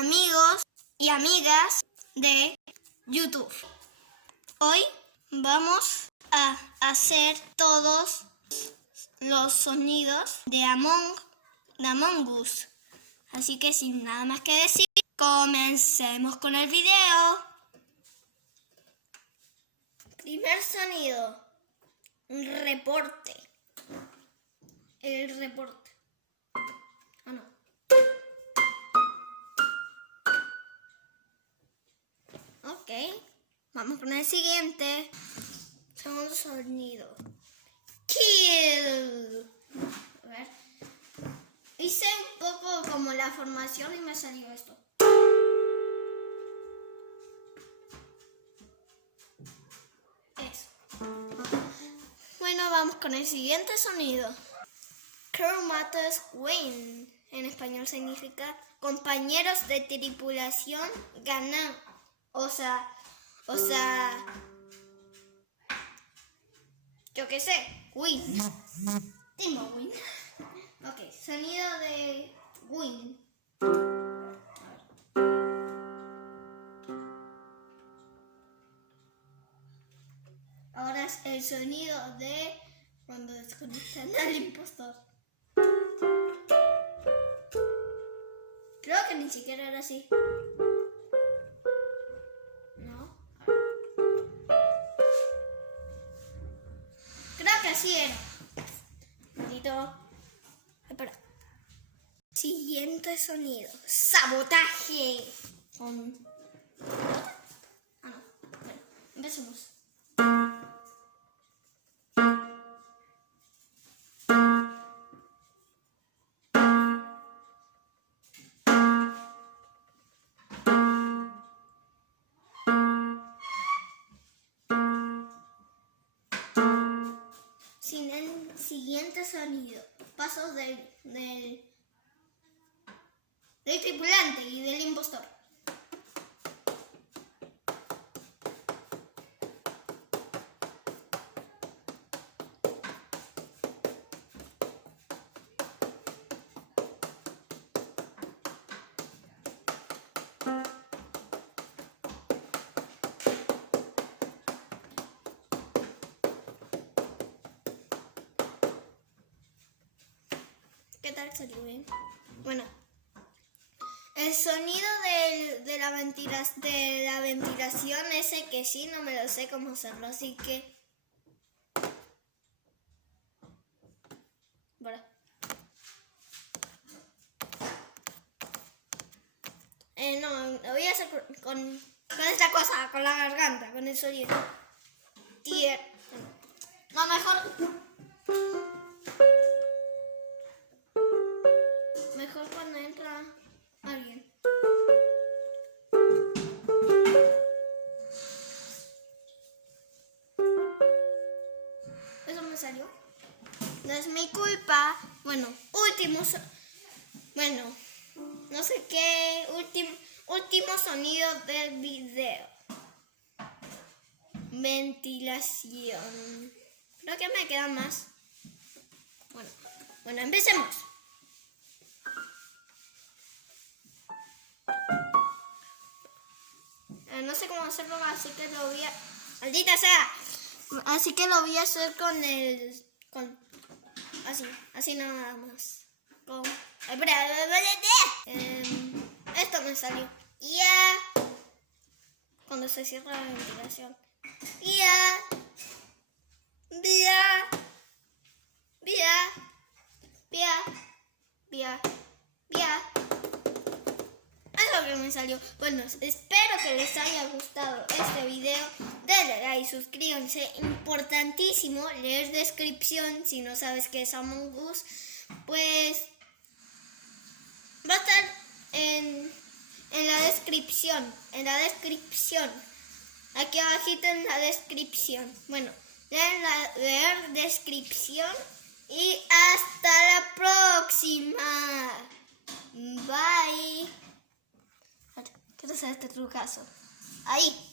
amigos y amigas de YouTube. Hoy vamos a hacer todos los sonidos de Among Us. Así que sin nada más que decir, comencemos con el video. Primer sonido, un reporte. El reporte. Ah, no. Ok, vamos con el siguiente. Segundo sonido. Kill. A ver. Hice un poco como la formación y me salió esto. Eso. Bueno, vamos con el siguiente sonido. Crewmates win. En español significa compañeros de tripulación ganan. O sea, yo qué sé, win. Timo win. Ok, sonido de win. Ahora es el sonido de cuando desconectan al impostor. Creo que ni siquiera era así. No. Creo que así era. Maldito. Espera. Siguiente sonido. Sabotaje. Ah, no. Bueno, empecemos. Sin el siguiente sonido, pasos del tripulante y del impostor. ¿Qué tal salió bien? Bueno, el sonido de la ventilación ese que sí no me lo sé cómo hacerlo, así que bueno. No, lo voy a hacer con esta cosa, con la garganta, con el sonido. No, mejor cuando entra alguien. Eso me salió. No es mi culpa. Bueno, no sé qué último sonido del video. Ventilación. Creo que me queda más. Bueno, empecemos. No sé cómo hacerlo, así que lo voy a... ¡Maldita sea! Así que lo voy a hacer así nada más. Esto me salió. Cuando se cierra la ventilación. Es lo que me salió. Bueno, espero que les haya gustado este video. Denle like, suscríbanse. Importantísimo leer descripción. Si no sabes qué es Among Us, pues va a estar en la descripción. Aquí abajito en la descripción. Bueno, leer descripción. Y hasta la próxima. Bye. Quiero hacer este trucazo. Ahí.